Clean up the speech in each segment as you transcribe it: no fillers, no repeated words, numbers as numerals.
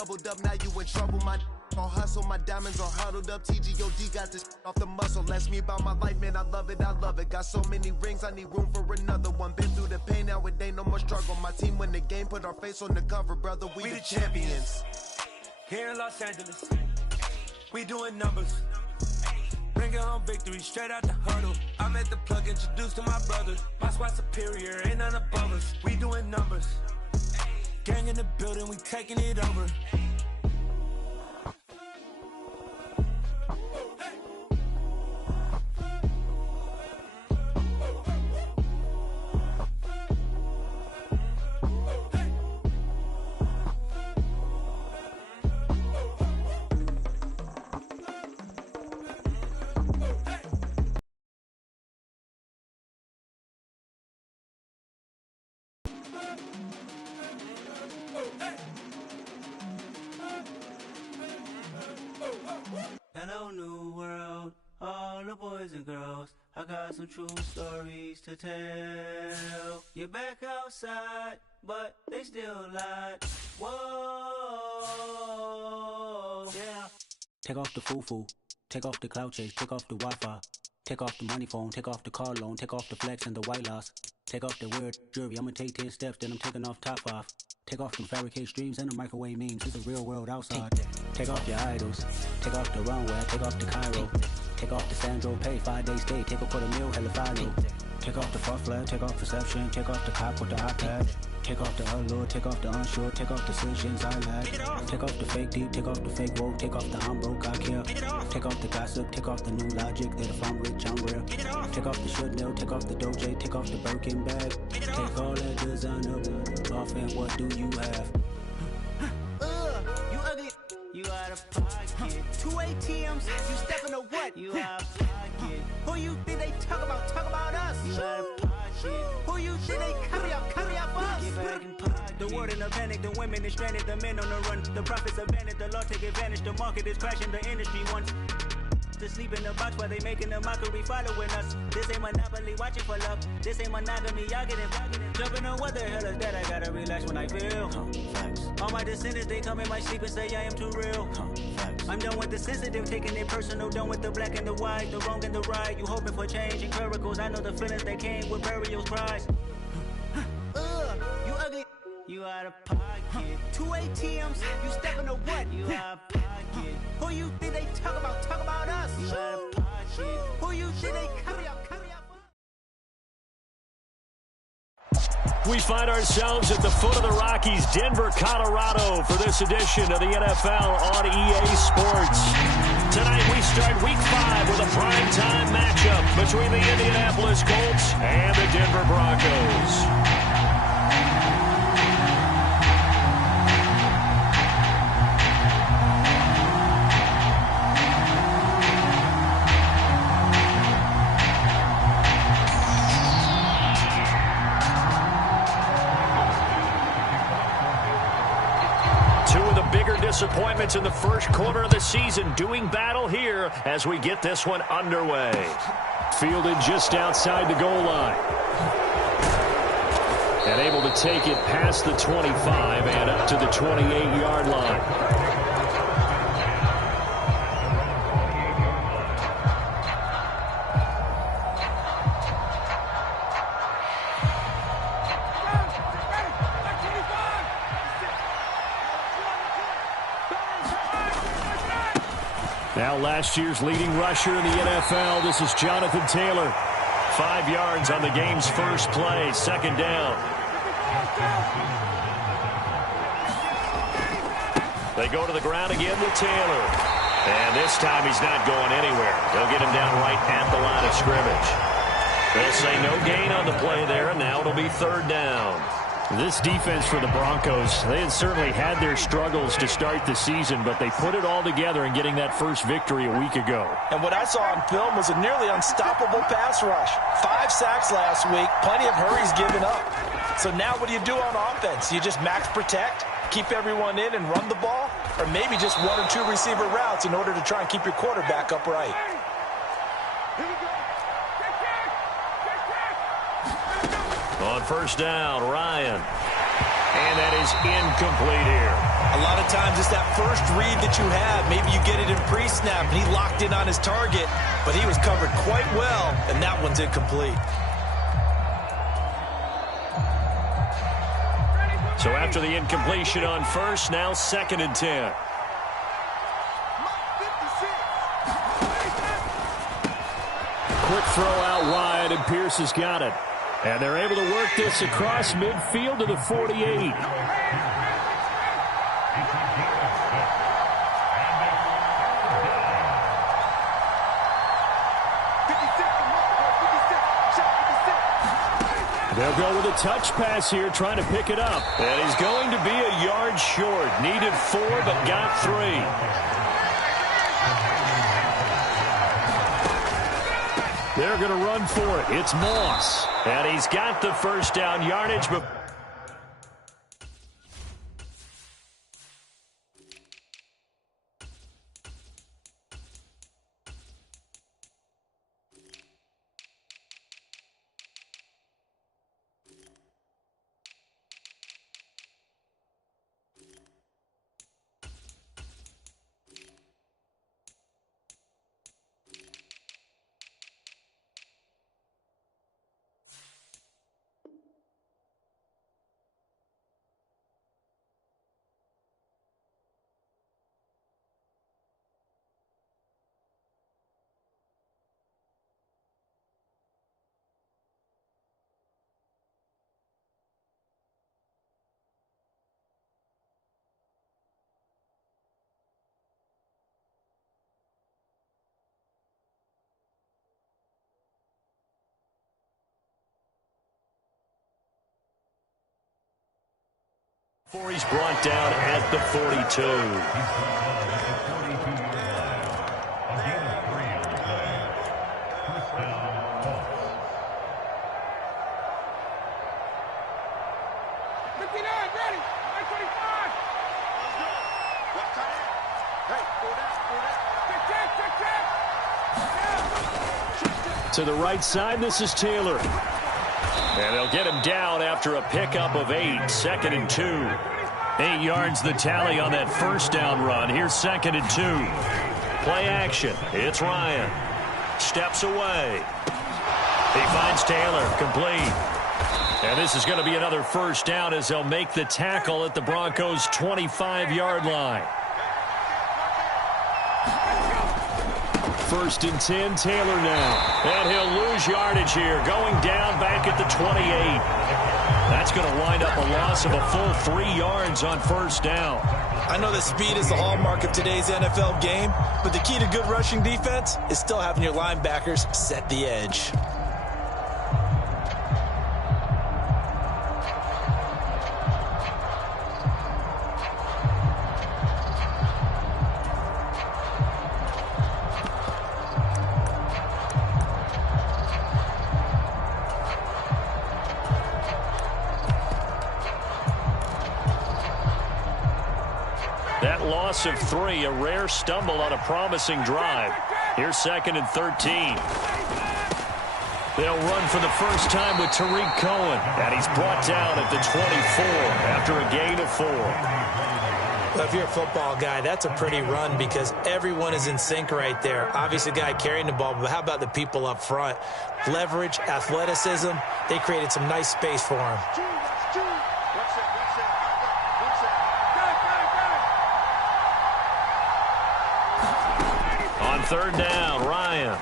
doubled up, now you in trouble. My all hustle, my diamonds all huddled up. TGOD got this off the muscle. Ask me about my life, man, I love it, I love it. Got so many rings, I need room for another one. Been through the pain, now it ain't no more struggle. My team win the game, put our face on the cover, brother, we the champions. Here in Los Angeles, we doing numbers. Bringing home victory straight out the huddle. I'm at the plug, introduced to my brothers. My squad superior, ain't none above us. We doing numbers. Gang in the building, we taking it over. Hello, new world, all the boys and girls. I got some true stories to tell. You're back outside, but they still lied. Whoa, yeah. Take off the foo-foo, take off the cloud chase, take off the Wi-Fi, take off the money phone, take off the car loan, take off the flex and the white loss. Take off the weird jewelry, I'ma take 10 steps, then I'm taking off top 5. Take off them fabricate streams and the microwave memes, it's a real world outside. Take off your idols, take off the runway, take off the Cairo. Take off the Sandro pay, 5 days stay, take off for the meal, hella follow. Take off the fuck flag, take off perception, take off the cop with the iPad. Take off the allure, take off the unsure, take off decisions I lack. Take off the fake deep, take off the fake woke, take off the I'm broke, I care. Take off the gossip, take off the new logic, that if I'm rich, I'm real. Take off the should know, take off the Doge, take off the Birkin bag. Take all that designer off and what do you have? You ugly. You out of pocket. 2 ATMs, you stepping to what? You out of pocket. Who you think they talk about? Talk about us. You out of pocket. Who you think they carry up us? Get back in pocket. The world in a panic, the women is stranded, the men on the run. The profits abandoned, the law take advantage. The market is crashing, the industry wants to sleep in the box while they making a mockery following us. This ain't monopoly, watching for love. This ain't monogamy, y'all getting jumping on what the hell is that? I gotta relax when I feel. All my descendants, they come in my sleep and say I am too real. I'm done with the sensitive, taking it personal. Done with the black and the white, the wrong and the right. You hoping for change and miracles. I know the feelings that came with burials, cries. You ugly. You out of pocket. 2 ATMs, you stepping to what? You out of pocket. Who you think they talk about? Talk about us. You out of pocket. Who you think they carry up? We find ourselves at the foot of the Rockies, Denver, Colorado, for this edition of the NFL on EA Sports. Tonight we start Week 5 with a primetime matchup between the Indianapolis Colts and the Denver Broncos. Disappointments in the first quarter of the season doing battle here as we get this one underway. Fielded just outside the goal line. And able to take it past the 25 and up to the 28-yard line. Now last year's leading rusher in the NFL, this is Jonathan Taylor. 5 yards on the game's first play, second down. They go to the ground again with Taylor. And this time he's not going anywhere. They'll get him down right at the line of scrimmage. They'll say no gain on the play there, and now it'll be third down. This defense for the Broncos, they had certainly had their struggles to start the season, but they put it all together in getting that first victory a week ago. And what I saw on film was a nearly unstoppable pass rush. 5 sacks last week, plenty of hurries given up. So now what do you do on offense? You just max protect, keep everyone in and run the ball, or maybe just 1 or 2 receiver routes in order to try and keep your quarterback upright. On first down, Ryan. And that is incomplete here. A lot of times it's that first read that you have. Maybe you get it in pre-snap, and he locked in on his target, but he was covered quite well, and that one's incomplete. So after the incompletion on first, now 2nd and 10. Quick throw out wide, and Pierce has got it. And they're able to work this across midfield to the 48. They'll go with a touch pass here, trying to pick it up. And he's going to be a yard short. Needed 4, but got 3. They're going to run for it. It's Moss. And he's got the first down yardage. But before he's brought down at the 42. To the right side, this is Taylor. And they'll get him down after a pickup of 8, 2nd and 2. 8 yards the tally on that first down run. Here's 2nd and 2. Play action. It's Ryan. Steps away. He finds Taylor. Complete. And this is going to be another first down as they'll make the tackle at the Broncos' 25-yard line. 1st and 10, Taylor now. And he'll lose yardage here, going down back at the 28. That's going to wind up a loss of a full 3 yards on first down. I know that speed is the hallmark of today's NFL game, but the key to good rushing defense is still having your linebackers set the edge. That loss of 3, a rare stumble on a promising drive. Here's 2nd and 13. They'll run for the first time with Tariq Cohen. And he's brought down at the 24 after a gain of 4. Well, if you're a football guy, that's a pretty run because everyone is in sync right there. Obviously, the guy carrying the ball, but how about the people up front? Leverage, athleticism, they created some nice space for him. On 3rd down, Ryan.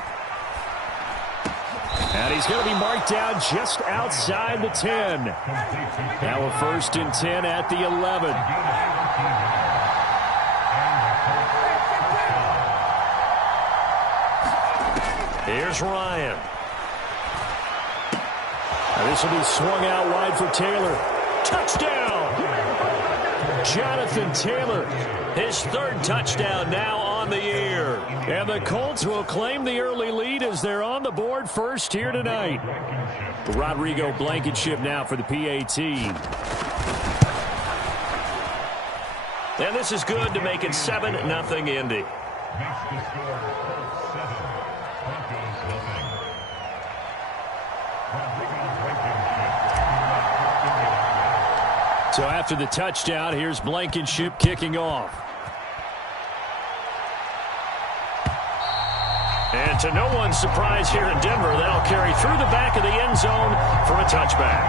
And he's going to be marked down just outside the 10. Now a 1st and 10 at the 11. Here's Ryan. And this will be swung out wide for Taylor. Touchdown! Jonathan Taylor, his 3rd touchdown now on the year. And the Colts will claim the early lead as they're on the board first here tonight. Rodrigo Blankenship now for the PAT. And this is good to make it 7-0 Indy. So after the touchdown, here's Blankenship kicking off. And to no one's surprise here in Denver, they'll carry through the back of the end zone for a touchback.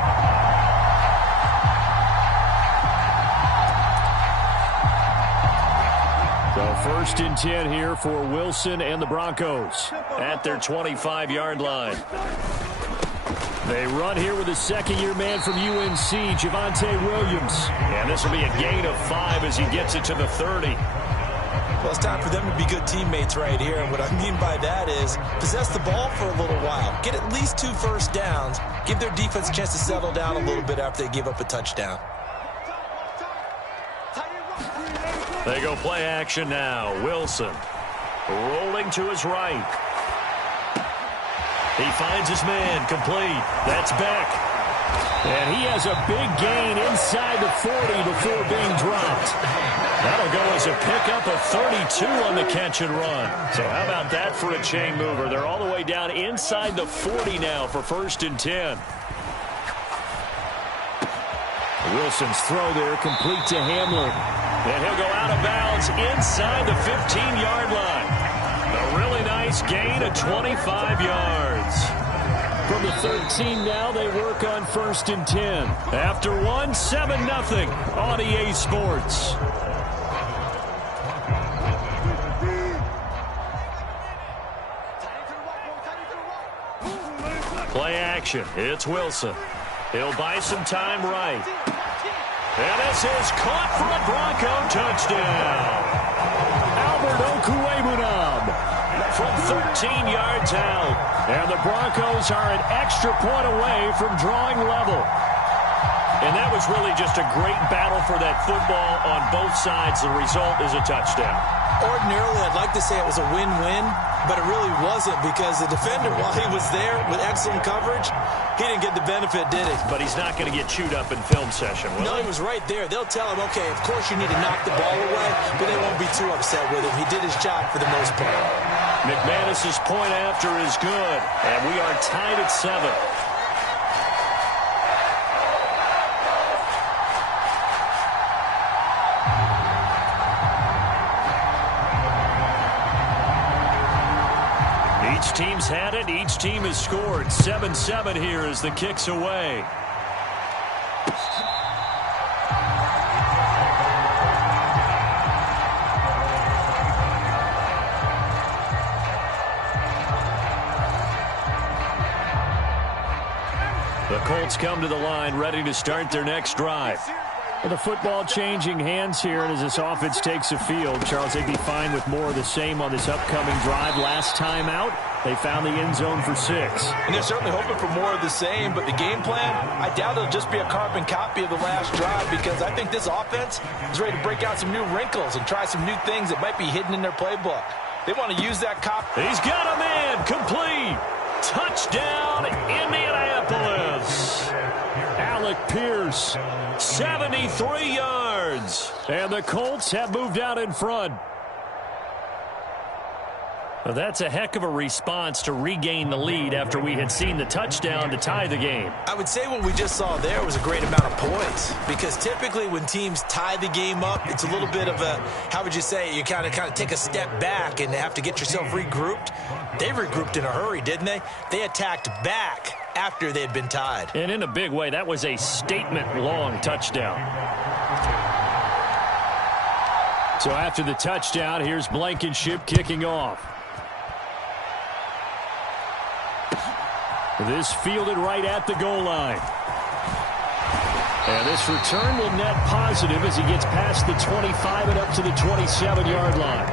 So first and 10 here for Wilson and the Broncos at their 25-yard line. They run here with a second-year man from UNC, Javonte Williams. And this will be a gain of 5 as he gets it to the 30. Well, it's time for them to be good teammates right here. And what I mean by that is possess the ball for a little while. Get at least 2 first downs. Give their defense a chance to settle down a little bit after they give up a touchdown. They go play action now. Wilson rolling to his right. He finds his man complete. That's Beck. And he has a big gain inside the 40 before being dropped. That'll go as a pickup of 32 on the catch and run. So how about that for a chain mover? They're all the way down inside the 40 now for first and 10. Wilson's throw there complete to Hamler. And he'll go out of bounds inside the 15-yard line. A really nice gain of 25 yards. From the 13 now, they work on first and 10. After one, 7-0 on EA Sports. Play action. It's Wilson. He'll buy some time right. And this is caught for a Bronco touchdown. Albert Okwuegbunam from 13 yards out. And the Broncos are an extra point away from drawing level. And that was really just a great battle for that football on both sides. The result is a touchdown. Ordinarily, I'd like to say it was a win-win, but it really wasn't because the defender, while he was there with excellent coverage, he didn't get the benefit, did he? But he's not going to get chewed up in film session, will No, he was right there. They'll tell him, okay, of course you need to knock the ball away, but they won't be too upset with him. He did his job for the most part. McManus's point after is good, and we are tied at 7. Each team's had it. Each team has scored. 7-7 here as the kick's away. The Colts come to the line, ready to start their next drive. With the football changing hands here, and as this offense takes the field, Charles, they'd be fine with more of the same on this upcoming drive. Last time out, they found the end zone for 6. And they're certainly hoping for more of the same, but the game plan, I doubt it'll just be a carbon copy of the last drive because I think this offense is ready to break out some new wrinkles and try some new things that might be hidden in their playbook. They want to use that copy. He's got a man, complete. Touchdown, Indianapolis. Alec Pierce, 73 yards. And the Colts have moved out in front. Well, that's a heck of a response to regain the lead after we had seen the touchdown to tie the game. I would say what we just saw there was a great amount of points because typically when teams tie the game up, it's a little bit of a, how would you say, you kind of take a step back and have to get yourself regrouped. They regrouped in a hurry, didn't they? They attacked back after they had been tied. And in a big way, that was a statement-long touchdown. So after the touchdown, here's Blankenship kicking off. This fielded right at the goal line. And this return will net positive as he gets past the 25 and up to the 27-yard line.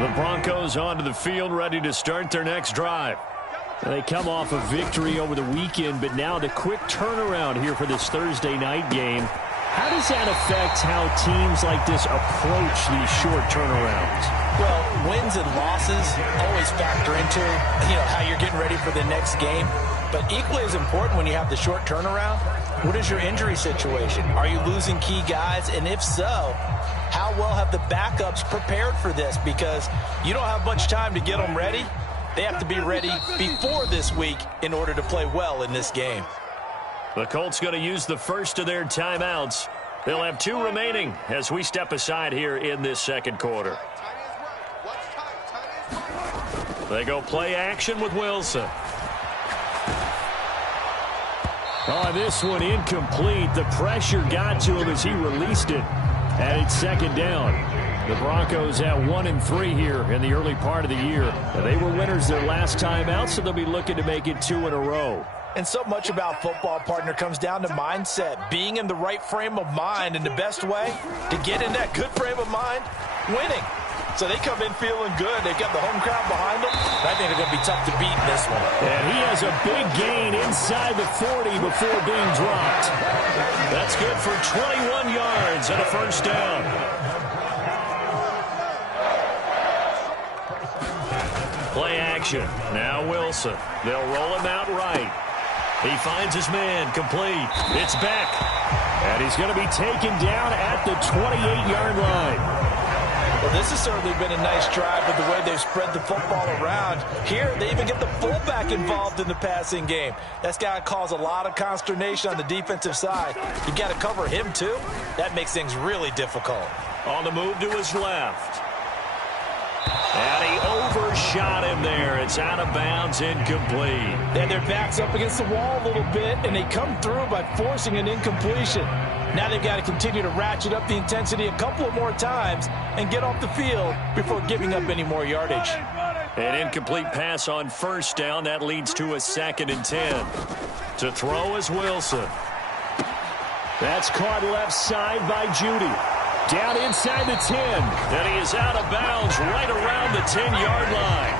The Broncos onto the field, ready to start their next drive. They come off a victory over the weekend, but now the quick turnaround here for this Thursday night game. How does that affect how teams like this approach these short turnarounds? Well, wins and losses always factor into, how you're getting ready for the next game. But equally as important when you have the short turnaround, what is your injury situation? Are you losing key guys? And if so, how well have the backups prepared for this? Because you don't have much time to get them ready. They have to be ready before this week in order to play well in this game. The Colts going to use the first of their timeouts. They'll have 2 remaining as we step aside here in this second quarter. They go play action with Wilson. Oh, this one incomplete. The pressure got to him as he released it. And it's second down. The Broncos at 1-3 here in the early part of the year. They were winners their last time out, so they'll be looking to make it 2 in a row. And so much about football, partner, comes down to mindset. Being in the right frame of mind, and the best way to get in that good frame of mind, winning. So they come in feeling good. They've got the home crowd behind them. I think they're going to be tough to beat in this one. And he has a big gain inside the 40 before being dropped. That's good for 21 yards and a first down. Play action. Now Wilson. They'll roll him out right. He finds his man, complete. It's Beck. And he's going to be taken down at the 28-yard line. Well, this has certainly been a nice drive with the way they've spread the football around. Here, they even get the fullback involved in the passing game. That's got to cause a lot of consternation on the defensive side. You got to cover him, too. That makes things really difficult. On the move to his left. And he overshot him there. It's out of bounds, incomplete. And their back's up against the wall a little bit, and they come through by forcing an incompletion. Now they've got to continue to ratchet up the intensity a couple of more times and get off the field before giving up any more yardage. An incomplete pass on first down. That leads to a 2nd and 10. To throw is Wilson. That's caught left side by Judy. Down inside the 10. And he is out of bounds right around the 10-yard line.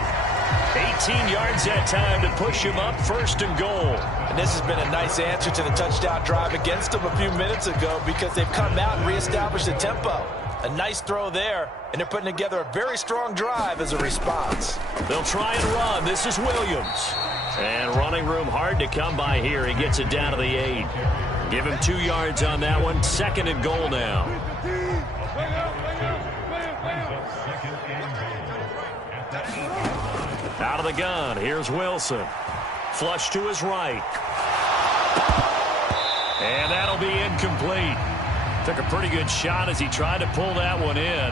18 yards that time to push him up, 1st and goal. And this has been a nice answer to the touchdown drive against them a few minutes ago because they've come out and reestablished the tempo. A nice throw there, and they're putting together a very strong drive as a response. They'll try and run. This is Williams. And running room hard to come by here. He gets it down to the 8. Give him 2 yards on that one. 2nd and goal now. Out of the gun, here's Wilson. Flush to his right. And that'll be incomplete. Took a pretty good shot as he tried to pull that one in.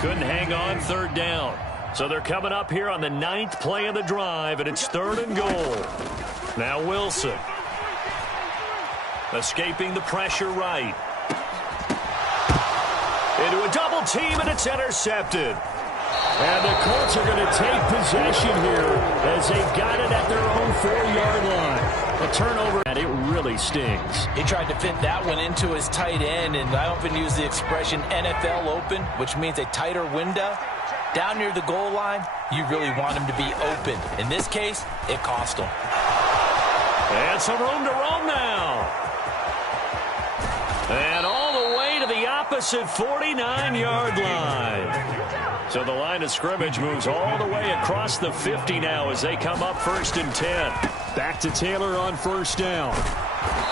Couldn't hang on, 3rd down. So they're coming up here on the 9th play of the drive, and it's 3rd and goal. Now Wilson. Escaping the pressure right. Into a double team, and it's intercepted. And the Colts are going to take possession here as they've got it at their own 4-yard line. A turnover, and it really stings. He tried to fit that one into his tight end, and I often use the expression NFL open, which means a tighter window. Down near the goal line, you really want him to be open. In this case, it cost him. And some room to roam now. And all the way to the opposite 49-yard line. So the line of scrimmage moves all the way across the 50 now as they come up 1st and 10. Back to Taylor on 1st down.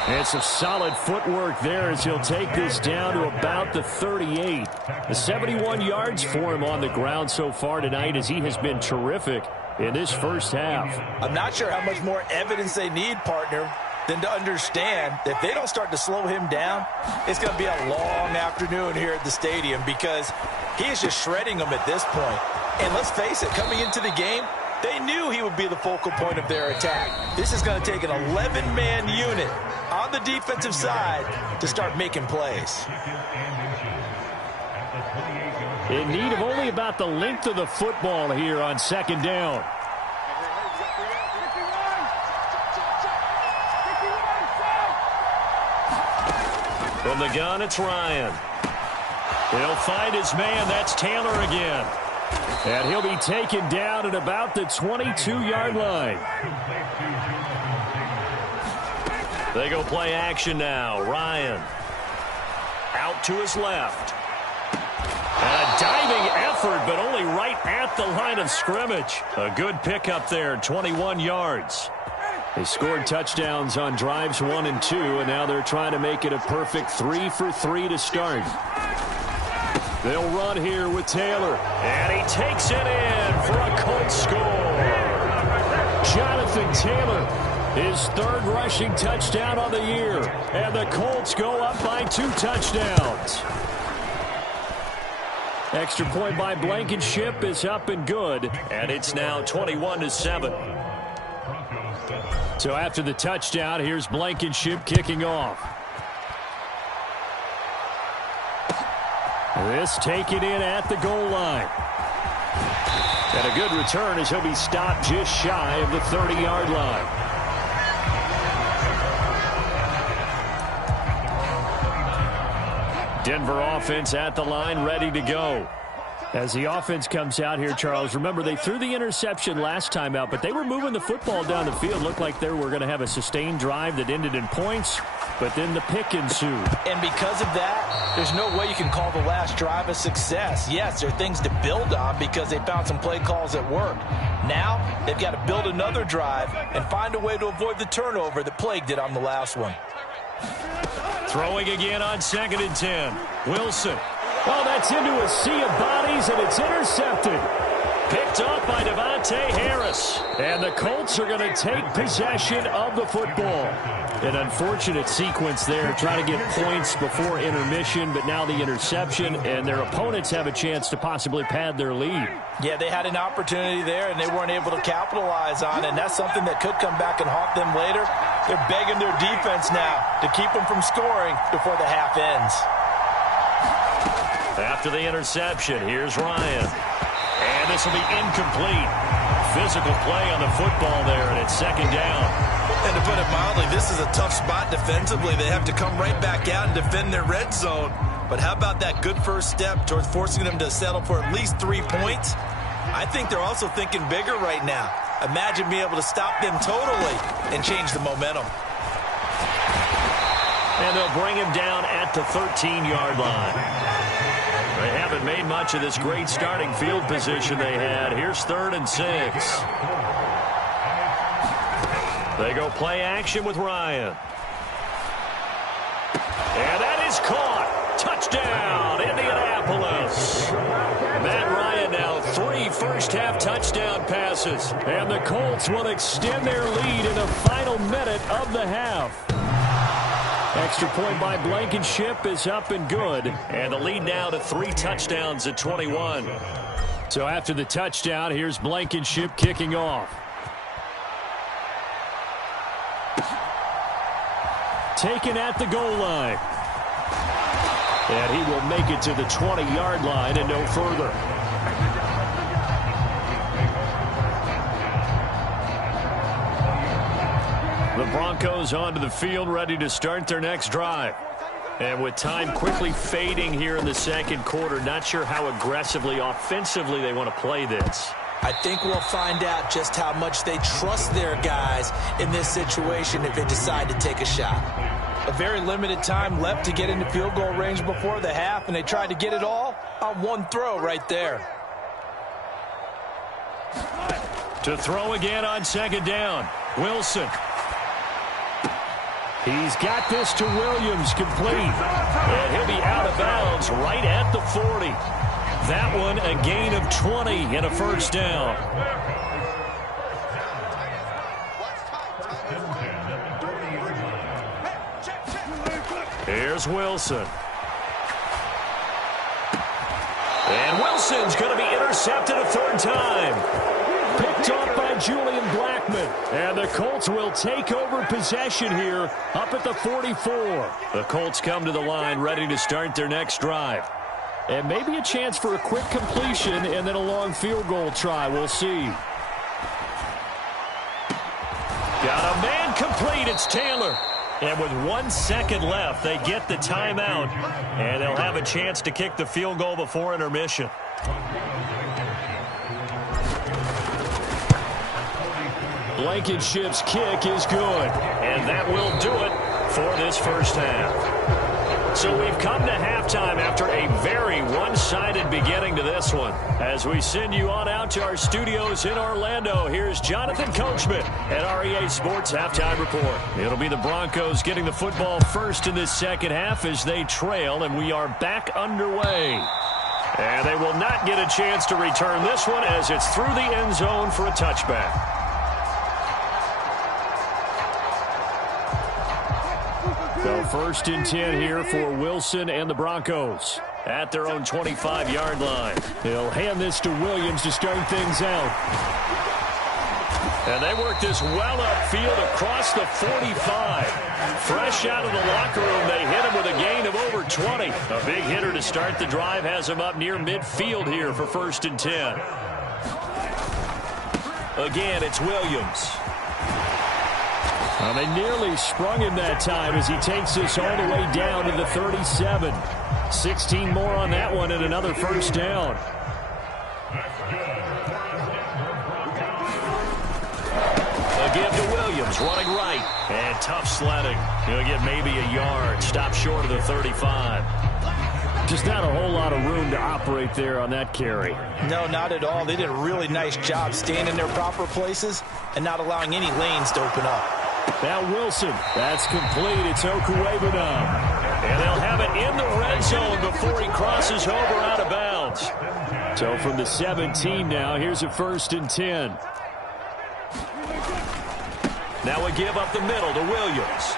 And some solid footwork there as he'll take this down to about the 38. The 71 yards for him on the ground so far tonight as he has been terrific in this first half. I'm not sure how much more evidence they need, partner, than to understand that if they don't start to slow him down, it's going to be a long afternoon here at the stadium because he is just shredding them at this point. And let's face it, coming into the game, they knew he would be the focal point of their attack. This is going to take an 11-man unit on the defensive side to start making plays. In need of only about the length of the football here on 2nd down. From the gun, it's Ryan. He'll find his man. That's Taylor again. And he'll be taken down at about the 22-yard line. They go play action now. Ryan out to his left. And a diving effort, but only right at the line of scrimmage. A good pickup there, 21 yards. They scored touchdowns on drives 1 and 2, and now they're trying to make it a perfect 3 for 3 to start. They'll run here with Taylor, and he takes it in for a Colts score. Jonathan Taylor, his 3rd rushing touchdown on the year, and the Colts go up by 2 touchdowns. Extra point by Blankenship is up and good, and it's now 21-7. So after the touchdown, here's Blankenship kicking off. This taken in at the goal line. And a good return as he'll be stopped just shy of the 30-yard line. Denver offense at the line, ready to go. As the offense comes out here, Charles, remember they threw the interception last time out, but they were moving the football down the field. Looked like they were going to have a sustained drive that ended in points, but then the pick ensued. And because of that, there's no way you can call the last drive a success. Yes, there are things to build on because they found some play calls that work. Now, they've got to build another drive and find a way to avoid the turnover that plagued it on the last one. Throwing again on 2nd and 10. Wilson. Oh, that's into a sea of bodies, and it's intercepted. Picked off by Devontae Harris. And the Colts are going to take possession of the football. An unfortunate sequence there, trying to get points before intermission, but now the interception, and their opponents have a chance to possibly pad their lead. Yeah, they had an opportunity there, and they weren't able to capitalize on it, and that's something that could come back and haunt them later. They're begging their defense now to keep them from scoring before the half ends. After the interception, here's Ryan. And this will be incomplete. Physical play on the football there, and it's 2nd down. And to put it mildly, this is a tough spot defensively. They have to come right back out and defend their red zone. But how about that good first step towards forcing them to settle for at least 3 points? I think they're also thinking bigger right now. Imagine being able to stop them totally and change the momentum. And they'll bring him down at the 13-yard line. They haven't made much of this great starting field position they had. Here's 3rd and 6. They go play action with Ryan. And that is caught. Touchdown, Indianapolis. Matt Ryan now 3 first-half touchdown passes. And the Colts will extend their lead in the final minute of the half. Extra point by Blankenship is up and good. And the lead now to 3 touchdowns at 21. So after the touchdown, here's Blankenship kicking off. Taken at the goal line. And he will make it to the 20-yard line and no further. The Broncos onto the field, ready to start their next drive. And with time quickly fading here in the 2nd quarter, not sure how aggressively, offensively they want to play this. I think we'll find out just how much they trust their guys in this situation if they decide to take a shot. A very limited time left to get into field goal range before the half, and they tried to get it all on one throw right there. To throw again on 2nd down, Wilson. He's got this to Williams, complete. And he'll be out of bounds right at the 40. That one a gain of 20 and a first down. Here's Wilson. And Wilson's going to be intercepted a 3rd time. Picked off by Julian Blackman. And the Colts will take over possession here up at the 44. The Colts come to the line ready to start their next drive. And maybe a chance for a quick completion and then a long field goal try. We'll see. Got a man complete. It's Taylor. And with 1 second left, they get the timeout. And they'll have a chance to kick the field goal before intermission. Blankenship's kick is good. And that will do it for this first half. So we've come to halftime after a very one-sided excited beginning to this one. As we send you on out to our studios in Orlando, here's Jonathan Coachman at REA Sports Halftime Report. It'll be the Broncos getting the football first in this second half as they trail, and we are back underway. And they will not get a chance to return this one as it's through the end zone for a touchback. So first and 10 here for Wilson and the Broncos at their own 25-yard line. He'll hand this to Williams to start things out. And they work this well upfield across the 45. Fresh out of the locker room, they hit him with a gain of over 20. A big hitter to start the drive has him up near midfield here for first and 10. Again, it's Williams. They nearly sprung him that time as he takes this all the way down to the 37. 16 more on that one and another first down. A give to Williams, running right. And tough sledding. He'll get maybe a yard. Stop short of the 35. Just not a whole lot of room to operate there on that carry. No, not at all. They did a really nice job staying in their proper places and not allowing any lanes to open up. Now Wilson, that's complete. It's Okuwebunam. And they'll have it in the red zone before he crosses over out of bounds. So from the 17 now, here's a first and 10. Now we give up the middle to Williams.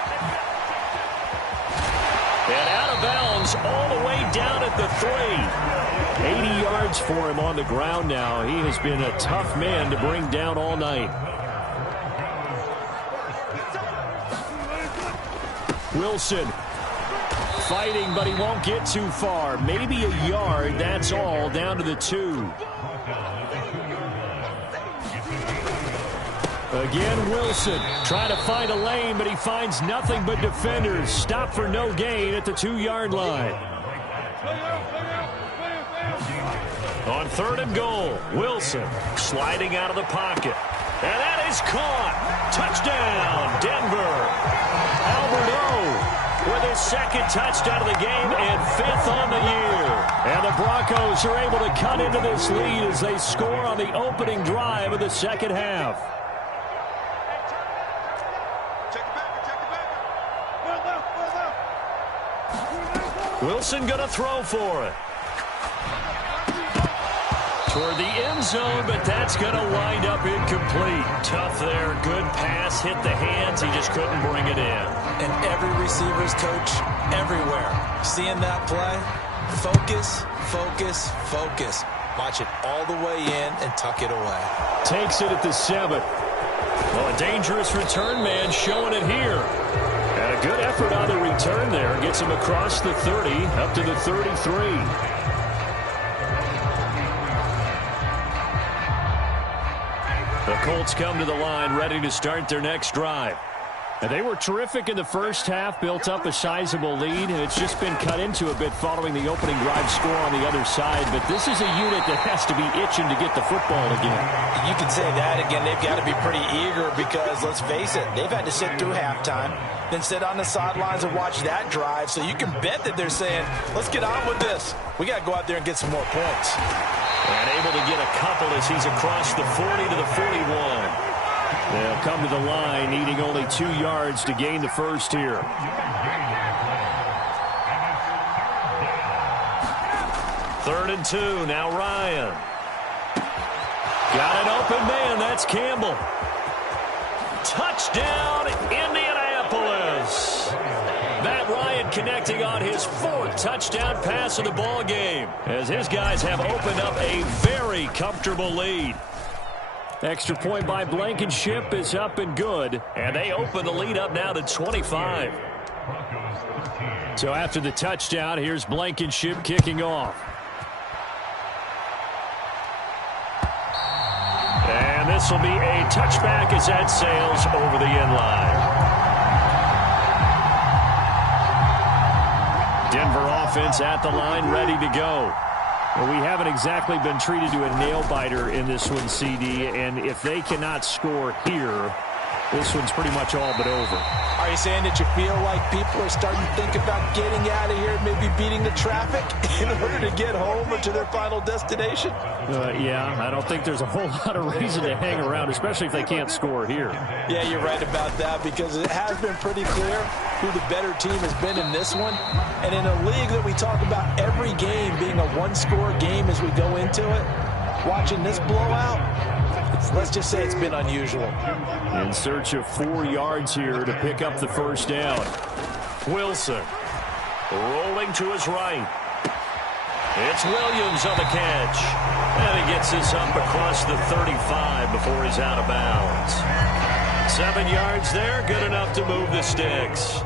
And out of bounds all the way down at the 3. 80 yards for him on the ground now. He has been a tough man to bring down all night. Wilson fighting, but he won't get too far. Maybe a yard, that's all, down to the 2. Again, Wilson trying to find a lane, but he finds nothing but defenders. Stop for no gain at the 2-yard line. On 3rd and goal, Wilson sliding out of the pocket. And that is caught. Touchdown, Denver. Albert O with his second touchdown of the game and 5th on the year. And the Broncos are able to cut into this lead as they score on the opening drive of the second half. Wilson going to throw for it. Toward the end zone, but that's going to wind up incomplete. Tough there. Good pass. Hit the hands. He just couldn't bring it in. And every receiver's coach everywhere. Seeing that play, focus, focus, focus. Watch it all the way in and tuck it away. Takes it at the 7. Well, a dangerous return man showing it here. And a good effort on the return there. Gets him across the 30 up to the 33. The Colts come to the line ready to start their next drive. And they were terrific in the first half, built up a sizable lead, and it's just been cut into a bit following the opening drive score on the other side. But this is a unit that has to be itching to get the football again. You can say that again. They've got to be pretty eager because, let's face it, they've had to sit through halftime, then sit on the sidelines and watch that drive. So you can bet that they're saying, let's get on with this. We got to go out there and get some more points. And able to get a couple as he's across the 40 to the 41. They'll come to the line, needing only 2 yards to gain the first here. Third and 2, now Ryan. Got an open man, that's Campbell. Touchdown, Indianapolis. Matt Ryan connecting on his 4th touchdown pass of the ball game, as his guys have opened up a very comfortable lead. Extra point by Blankenship is up and good, and they open the lead up now to 25. So after the touchdown, here's Blankenship kicking off. And this will be a touchback as that sails over the end line. Denver offense at the line, ready to go. Well, we haven't exactly been treated to a nail-biter in this one, CD, and if they cannot score here, this one's pretty much all but over. Are you saying that you feel like people are starting to think about getting out of here, maybe beating the traffic in order to get home or to their final destination? Yeah, I don't think there's a whole lot of reason to hang around, especially if they can't score here. Yeah, you're right about that, because it has been pretty clear who the better team has been in this one. And in a league that we talk about every game being a one-score game as we go into it, watching this blowout, let's just say it's been unusual. In search of 4 yards here to pick up the first down. Wilson rolling to his right. It's Williams on the catch. And he gets this up across the 35 before he's out of bounds. 7 yards there, good enough to move the sticks.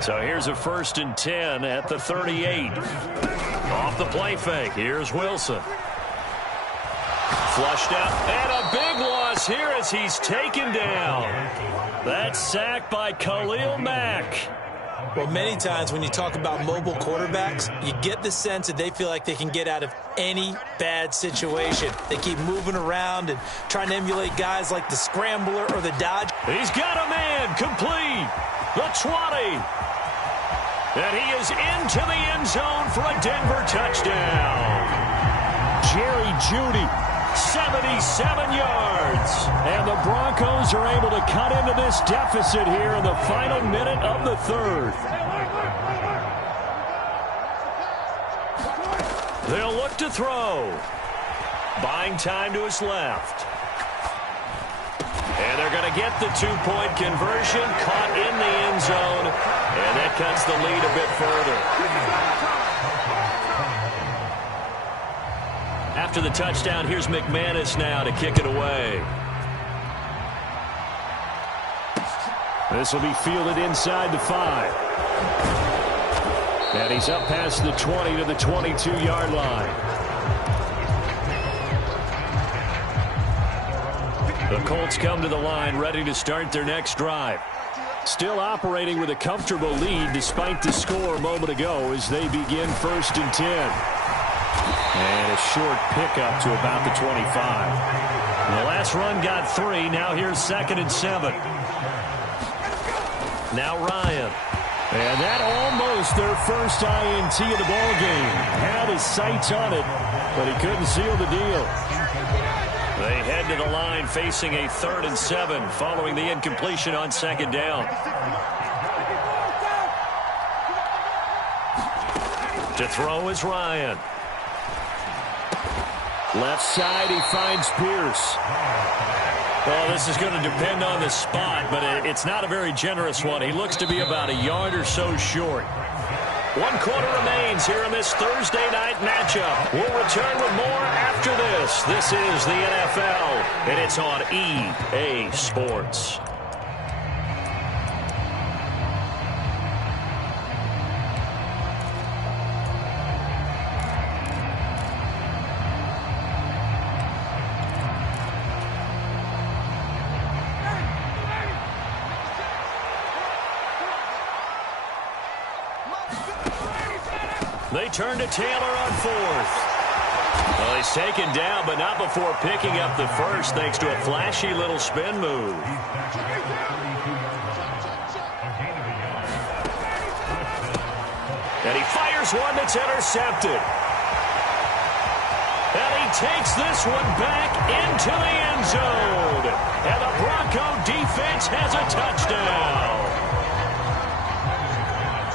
So here's a 1st and 10 at the 38. Off the play fake, here's Wilson. Flushed out, and a big loss here as he's taken down. That's sacked by Khalil Mack. Well, many times when you talk about mobile quarterbacks, you get the sense that they feel like they can get out of any bad situation. They keep moving around and trying to emulate guys like the scrambler or the dodge. He's got a man, complete, the 20. And he is into the end zone for a Denver touchdown. Jerry Jeudy, 77 yards. And the Broncos are able to cut into this deficit here in the final minute of the third. They'll look to throw. Buying time to his left. And they're going to get the 2-point conversion, caught in the end zone, and that cuts the lead a bit further. After the touchdown, here's McManus now to kick it away. This will be fielded inside the 5. And he's up past the 20 to the 22-yard line. The Colts come to the line, ready to start their next drive. Still operating with a comfortable lead despite the score a moment ago as they begin 1st and 10. And a short pickup to about the 25. The last run got 3. Now here's 2nd and 7. Now Ryan. And that almost their first INT of the ball game. Had his sights on it, but he couldn't seal the deal. They head to the line facing a 3rd and 7 following the incompletion on 2nd down. To throw is Ryan. Left side, he finds Pierce. Well, this is going to depend on the spot, but it's not a very generous one. He looks to be about a yard or so short. 1 quarter remains here in this Thursday night matchup. We'll return with more after this. This is the NFL, and it's on EA Sports. They turn to Taylor on 4th. Well, he's taken down, but not before picking up the first thanks to a flashy little spin move. And he fires one that's intercepted. And he takes this one back into the end zone. And the Bronco defense has a touchdown.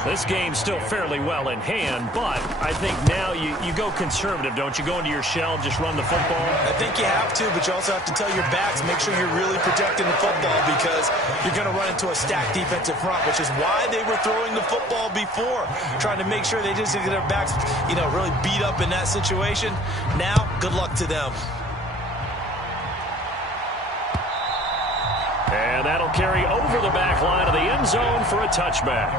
This game's still fairly well in hand, but I think now you go conservative, don't you? Go into your shell, just run the football. I think you have to, but you also have to tell your backs, make sure you're really protecting the football because you're going to run into a stacked defensive front, which is why they were throwing the football before, trying to make sure they just get their backs, really beat up in that situation. Now, good luck to them. And that'll carry over the back line of the end zone for a touchback.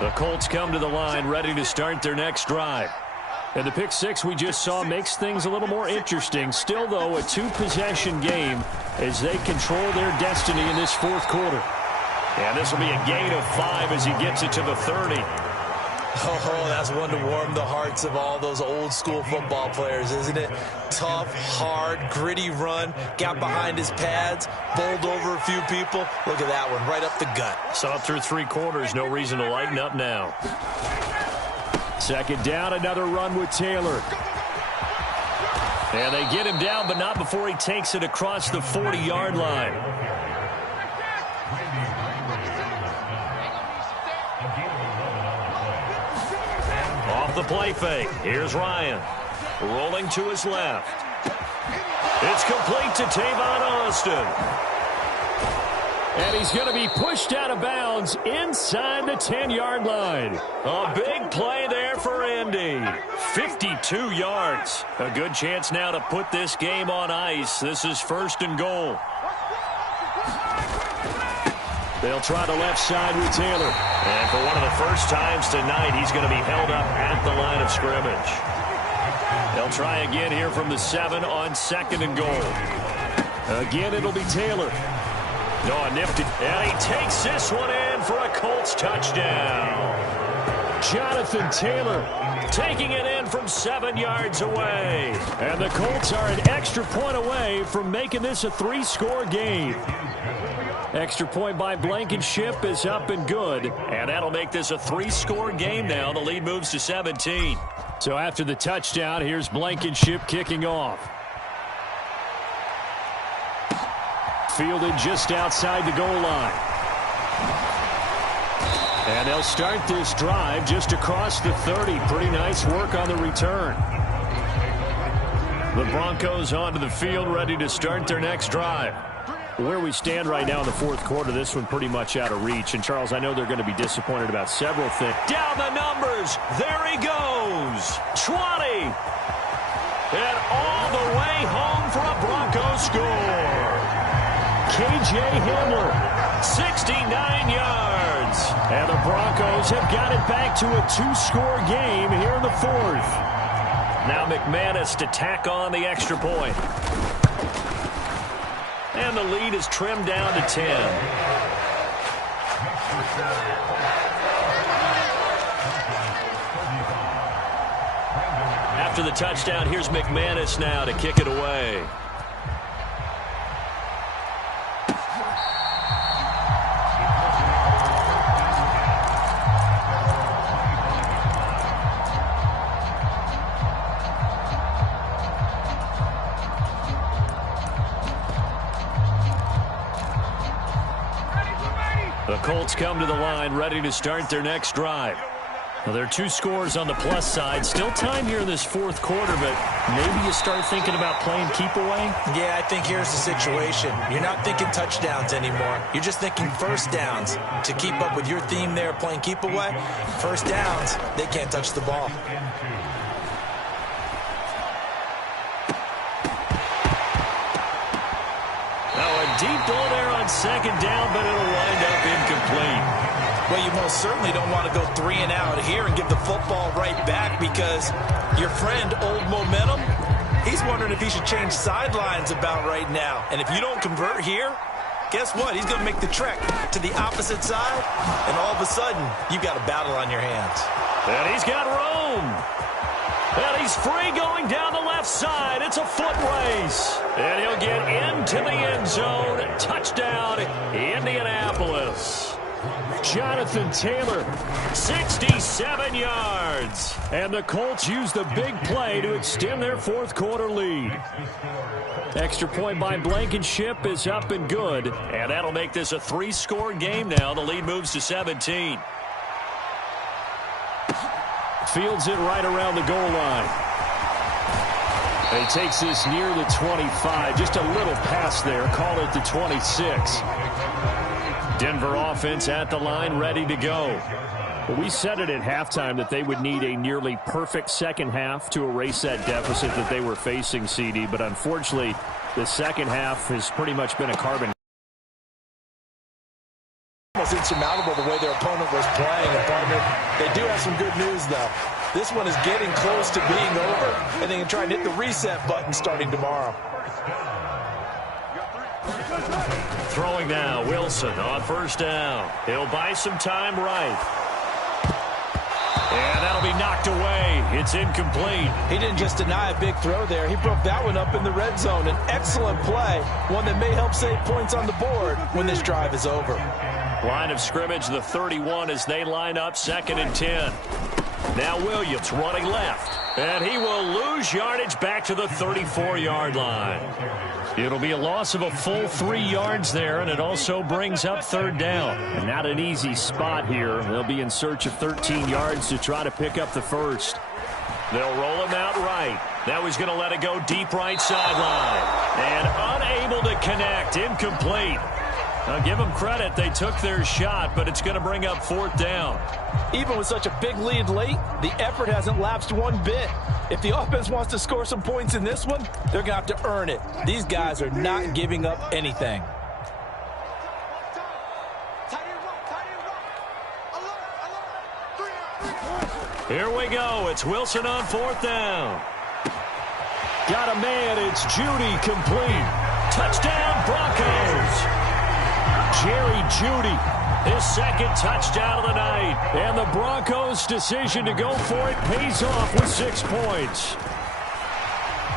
The Colts come to the line ready to start their next drive. And the pick six we just saw makes things a little more interesting. Still, though, a 2-possession game as they control their destiny in this 4th quarter. And this will be a gain of 5 as he gets it to the 30. Oh, that's one to warm the hearts of all those old school football players, isn't it? Tough, hard, gritty run, got behind his pads, bowled over a few people. Look at that one, right up the gut. Saw it through 3 quarters, no reason to lighten up now. Second down, another run with Taylor. And they get him down, but not before he takes it across the 40-yard line. Off the play fake. Here's Ryan. Rolling to his left. It's complete to Tavon Austin. And he's going to be pushed out of bounds inside the 10-yard line. A big play there for Indy. 52 yards. A good chance now to put this game on ice. This is 1st and goal. They'll try the left side with Taylor. And for one of the first times tonight, he's going to be held up at the line of scrimmage. They'll try again here from the 7 on 2nd and goal. Again, it'll be Taylor. No, nifty. And he takes this one in for a Colts touchdown. Jonathan Taylor taking it in from 7 yards away. And the Colts are an extra point away from making this a 3-score game. Extra point by Blankenship is up and good. And that'll make this a 3-score game now. The lead moves to 17. So after the touchdown, here's Blankenship kicking off. Fielded just outside the goal line. And they'll start this drive just across the 30. Pretty nice work on the return. The Broncos onto the field, ready to start their next drive. Where we stand right now in the 4th quarter, this one pretty much out of reach. And, Charles, I know they're going to be disappointed about several things. Down the numbers. There he goes. 20. And all the way home for a Broncos score. K.J. Hamler, 69 yards. And the Broncos have got it back to a 2-score game here in the 4th. Now McManus to tack on the extra point. And the lead is trimmed down to 10. After the touchdown, here's McManus now to kick it away. The Colts come to the line, ready to start their next drive. Well, there are 2 scores on the plus side. Still time here in this 4th quarter, but maybe you start thinking about playing keep away? Yeah, I think here's the situation. You're not thinking touchdowns anymore. You're just thinking first downs. To keep up with your theme there, playing keep away, first downs, they can't touch the ball. Deep ball there on 2nd down, but it'll wind up incomplete. Well, you most certainly don't want to go 3 and out here and give the football right back, because your friend, Old Momentum, he's wondering if he should change sidelines about right now. And if you don't convert here, guess what? He's going to make the trek to the opposite side, and all of a sudden, you've got a battle on your hands. And he's got room. And he's free going down the left side. It's a foot race. And he'll get into the end zone. Touchdown, Indianapolis. Jonathan Taylor, 67 yards. And the Colts use the big play to extend their 4th quarter lead. Extra point by Blankenship is up and good. And that'll make this a 3-score game now. The lead moves to 17. Fields it right around the goal line. And he takes this near the 25. Just a little pass there. Call it the 26. Denver offense at the line, ready to go. Well, we said it at halftime that they would need a nearly perfect second half to erase that deficit that they were facing, CD. But unfortunately, the second half has pretty much been a carbon. Almost insurmountable the way their opponent was playing. And partner, they do have some good news, though. This one is getting close to being over, and they can try and hit the reset button starting tomorrow. Throwing now, Wilson on first down. He'll buy some time right. And that'll be knocked away. It's incomplete. He didn't just deny a big throw there. He broke that one up in the red zone. An excellent play, one that may help save points on the board when this drive is over. Line of scrimmage, the 31 as they line up, 2nd and 10. Now Williams running left. And he will lose yardage back to the 34-yard line. It'll be a loss of a full 3 yards there, and it also brings up 3rd down. And not an easy spot here. They'll be in search of 13 yards to try to pick up the first. They'll roll him out right. Now he's going to let it go deep right sideline. And unable to connect, incomplete. Now give them credit, they took their shot, but it's going to bring up 4th down. Even with such a big lead late, the effort hasn't lapsed one bit. If the offense wants to score some points in this one, they're going to have to earn it. These guys are not giving up anything. Here we go. It's Wilson on 4th down. Got a man. It's Judy complete. Touchdown, Broncos. Jerry Judy, his 2nd touchdown of the night. And the Broncos' decision to go for it pays off with 6 points.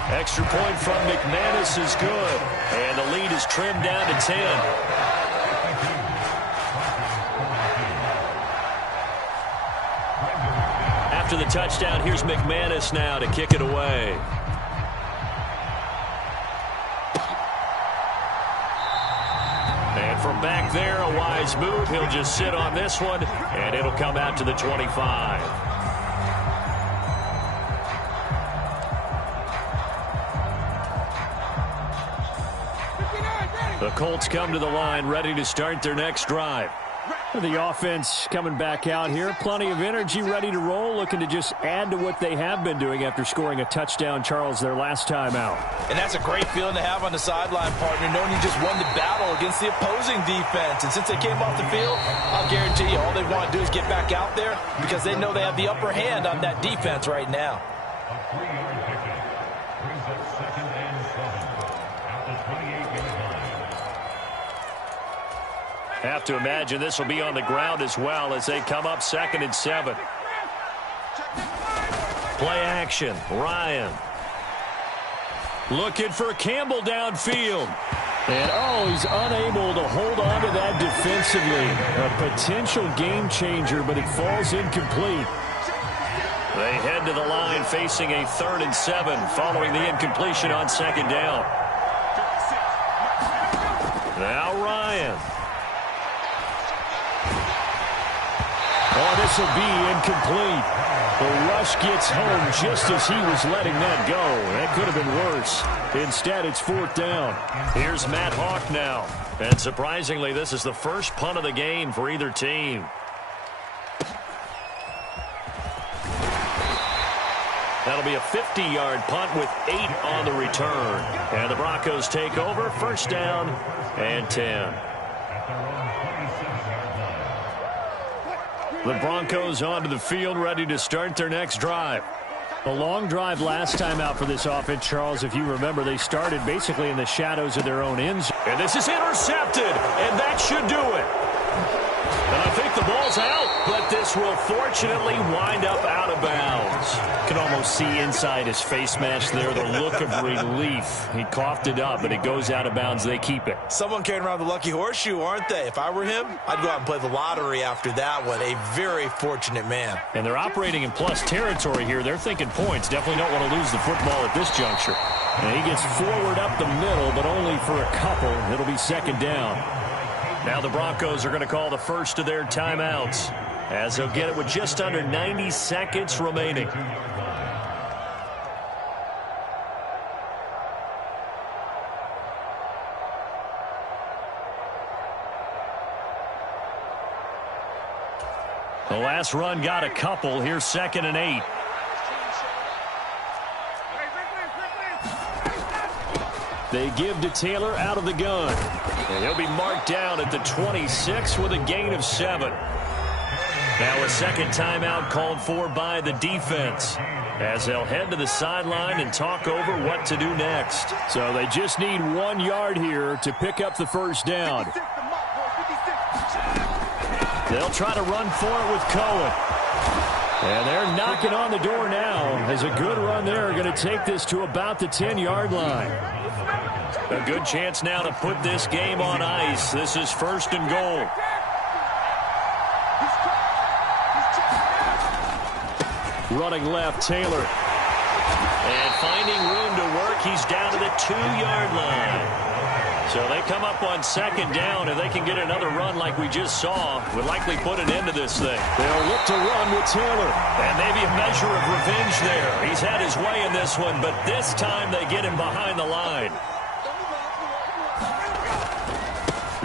Extra point from McManus is good. And the lead is trimmed down to 10. After the touchdown, here's McManus now to kick it away. And from back there, a wise move. He'll just sit on this one, and it'll come out to the 25. The Colts come to the line, ready to start their next drive. The offense coming back out here. Plenty of energy, ready to roll, looking to just add to what they have been doing after scoring a touchdown, Charles, their last time out. And that's a great feeling to have on the sideline, partner, knowing you just won the battle against the opposing defense. And since they came off the field, I'll guarantee you all they want to do is get back out there because they know they have the upper hand on that defense right now. Have to imagine this will be on the ground as well as they come up 2nd and 7. Play action. Ryan. Looking for Campbell downfield. And, he's unable to hold on to that defensively. A potential game changer, but it falls incomplete. They head to the line facing a 3rd and 7 following the incompletion on 2nd down. Now Ryan. This will be incomplete. The rush gets home just as he was letting that go. That could have been worse. Instead, it's 4th down. Here's Matt Hawk now. And surprisingly, this is the first punt of the game for either team. That'll be a 50-yard punt with 8 on the return. And the Broncos take over, 1st down and 10. The Broncos onto the field, ready to start their next drive. A long drive last time out for this offense, Charles. If you remember, they started basically in the shadows of their own end zone. And this is intercepted, and that should do it. And I think the ball's out, but this will fortunately wind up out of bounds. You can almost see inside his face mask there the look of relief. He coughed it up, but it goes out of bounds. They keep it. Someone carrying around the lucky horseshoe, aren't they? If I were him, I'd go out and play the lottery after that one. A very fortunate man. And they're operating in plus territory here. They're thinking points. Definitely don't want to lose the football at this juncture. And he gets forward up the middle, but only for a couple. It'll be 2nd down. Now the Broncos are going to call the first of their timeouts as they'll get it with just under 90 seconds remaining. The last run got a couple. Here's 2nd and 8. They give to Taylor out of the gun. And he'll be marked down at the 26 with a gain of 7. Now a second timeout called for by the defense. as they'll head to the sideline and talk over what to do next. So they just need 1 yard here to pick up the first down. They'll try to run for it with Cohen. And they're knocking on the door now as a good run there. Going to take this to about the 10-yard line. A good chance now to put this game on ice. This is 1st and goal. Running left, Taylor. And finding room to work, he's down to the 2-yard line. So they come up on 2nd down. If they can get another run like we just saw, would likely put an end to this thing. They'll look to run with Taylor. And maybe a measure of revenge there. He's had his way in this one, but this time they get him behind the line.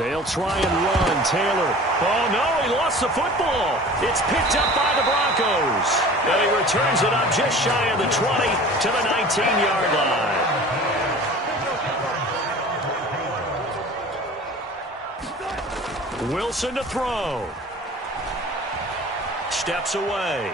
They'll try and run. Taylor. Oh, no, he lost the football. It's picked up by the Broncos. And he returns it up just shy of the 20 to the 19-yard line. Wilson to throw. Steps away.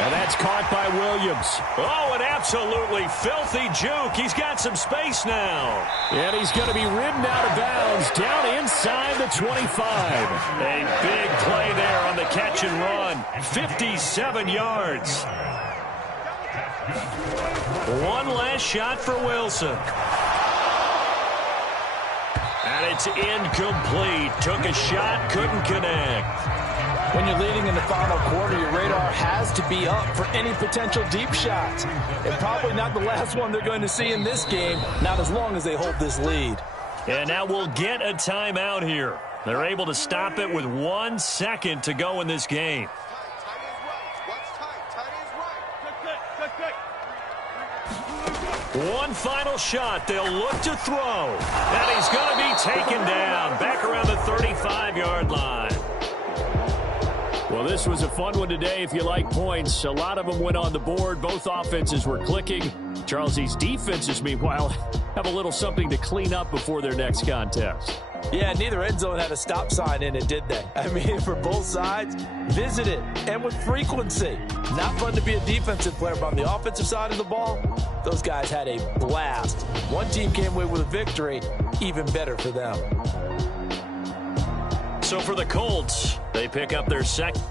And that's caught by Williams. Oh, an absolutely filthy juke. He's got some space now. And he's going to be ridden out of bounds down inside the 25. A big play there on the catch and run. 57 yards. One last shot for Wilson. And it's incomplete. Took a shot, couldn't connect. When you're leading in the final quarter, your radar has to be up for any potential deep shots. And probably not the last one they're going to see in this game, not as long as they hold this lead. And now we'll get a timeout here. They're able to stop it with 1 second to go in this game. One final shot. They'll look to throw. And he's going to be taken down back around the 35-yard line. Well, this was a fun one today if you like points. A lot of them went on the board. Both offenses were clicking. Charles, these defenses, meanwhile, have a little something to clean up before their next contest. Yeah, neither end zone had a stop sign in it, did they? I mean, for both sides, visit it, and with frequency. Not fun to be a defensive player, but on the offensive side of the ball, those guys had a blast. One team came away with a victory, even better for them. So for the Colts, they pick up their second.